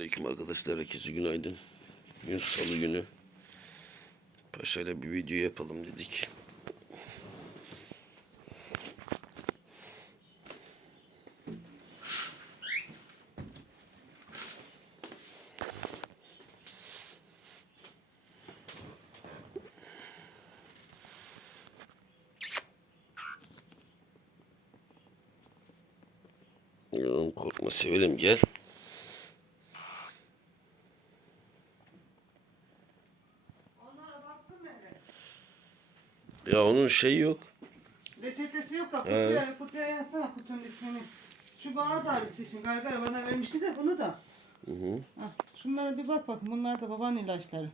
Aleyküm arkadaşlar, herkese günaydın. Bugün salı günü. Paşa'yla bir video yapalım dedik. Oğlum korkma sevelim gel. Onlara baktım ben de. Ya onun şeyi yok. Reçetesi yok da kutuya, kutuya yazsana kutunun ismini. Şu boğaz ağrısı için gargara bana vermişti de bunu da. Hı hı. Hah, şunlara bir bak bakın bunlar da baban ilaçları.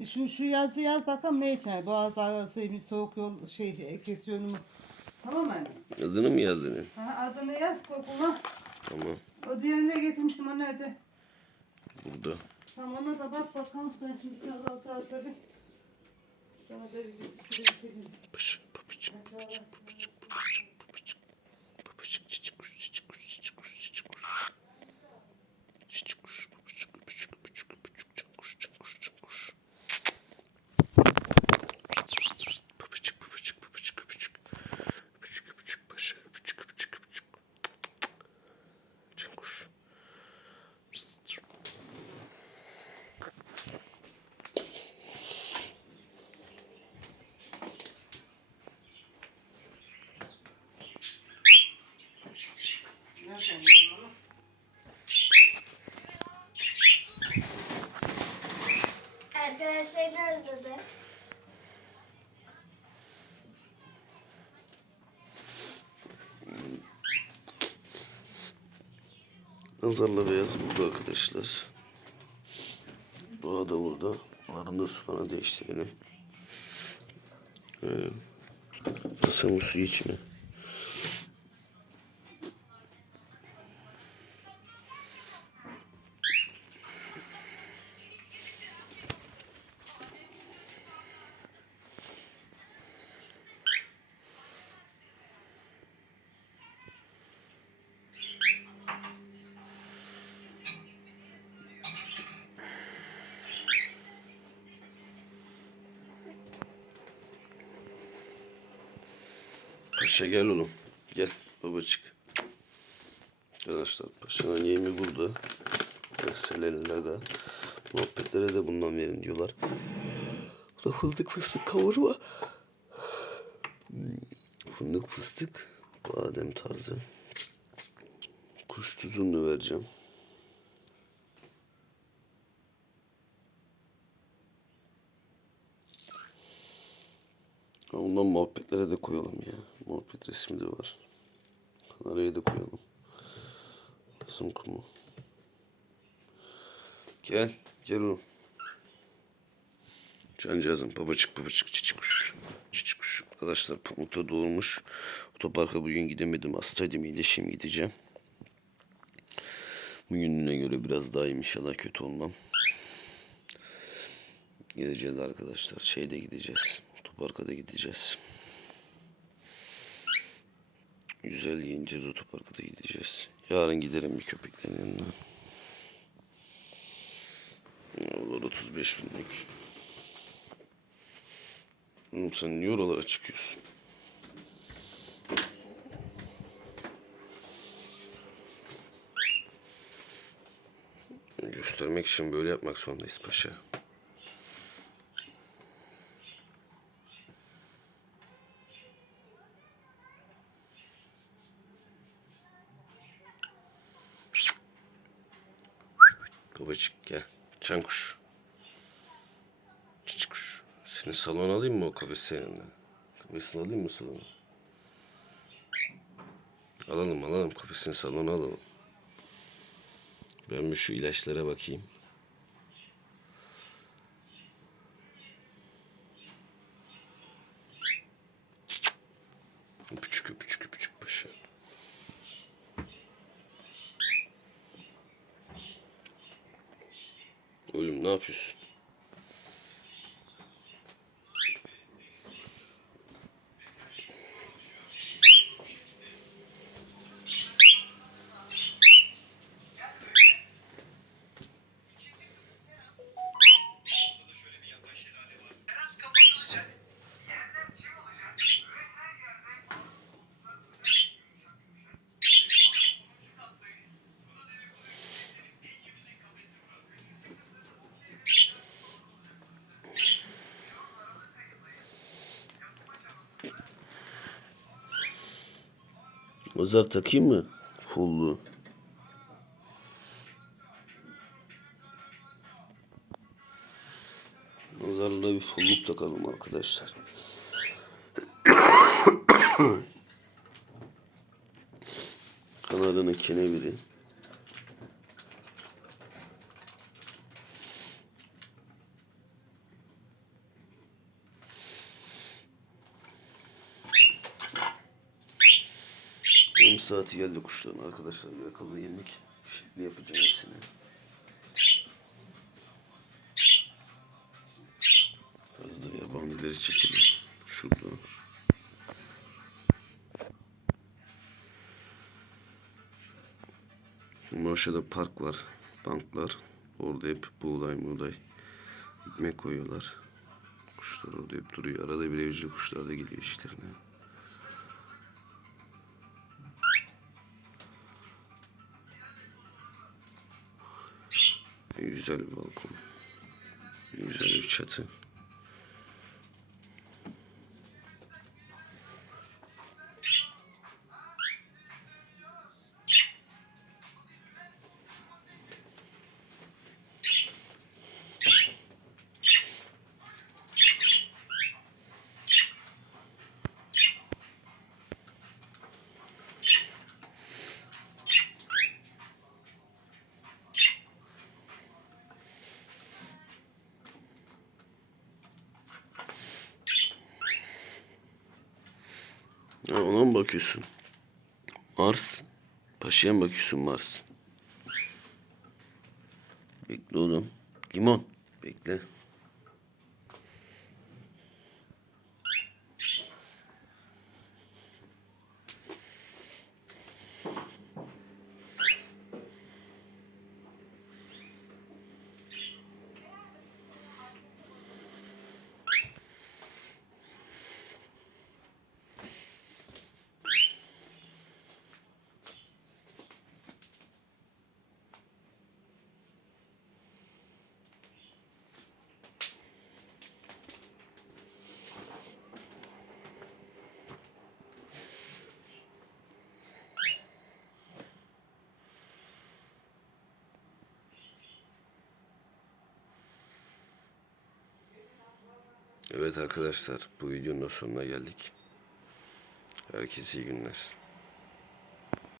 E şu, şu yazı yaz bakalım ne için? Boğaz ağrısıymış, soğuk yol şey e, kesiyor mu? Tamam anne? Adını mı yazdın? Ha, adını yaz kokula. Tamam. O diğerini de getirmiştim o nerede? Burada. Tamam ona da bak bakalım ben şimdi kahvaltı hazırlayayım. Sana da bir bir sürü Pışık papıcık papıcık papıcık Arkadaşlarını özledi. Nazarla beyaz burada arkadaşlar. Doğa da burada. Arında su bana değişti benim. Ee, suyu içme. Paşa gel oğlum. Gel babacık. Arkadaşlar paşanın yemi burada. Meselen laga. Muhabbetlere de bundan verin diyorlar. Bu da fındık fıstık kavurma. Fındık fıstık. Badem tarzı. Kuş tuzunu vereceğim. Ondan muhabbetlere de koyalım ya. Muhabbet resmi de var. Araya da koyalım. Asım kumu. Gel. Gel oğlum. Cancağızım babacık babacık çiçik kuş. Çiçik kuş. Arkadaşlar Pamuk'ta doğurmuş. Otoparka bugün gidemedim. Hastaydım iyileşeyim gideceğim. Bugününe göre biraz daha iyiyim inşallah kötü olmam. Gideceğiz arkadaşlar. Şeyde gideceğiz. Otoparka da gideceğiz. Güzel giyineceğiz otoparka da gideceğiz. Yarın giderim bir köpeklerin yanına. Olur 35 binlik. Oğlum sen niye oralara çıkıyorsun? Göstermek için böyle yapmak zorundayız paşa. Babacık gel. Çan kuş. Çiçik kuş. Seni salona alayım mı o kafesi yanına? Kafesini alayım mı salona? Alalım alalım. Kafesini salona alalım. Ben bir şu ilaçlara bakayım. Öpücük öpücük öpücük ne yapıyorsun? Nazar takayım mı? Fullu. Nazarla bir fulluk takalım arkadaşlar. Kanadının keneviri. Yarım saati geldi kuşların arkadaşlar. Bir akıllı yemek. Şimdi yapacağım hepsini. Biraz da yabanileri çekelim. Şurada. Şimdi park var. Banklar. Orada hep buğday buğday. ekmek koyuyorlar. Kuşlar orada hep duruyor. Arada bir evcil kuşlar da geliyor işlerine. Güzel bir balkon. Güzel bir çatı. Ha, ona mı bakıyorsun? Mars. Paşa'ya mı bakıyorsun Mars? Bekle oğlum. Limon. Bekle. Evet arkadaşlar bu videonun sonuna geldik. Herkese iyi günler.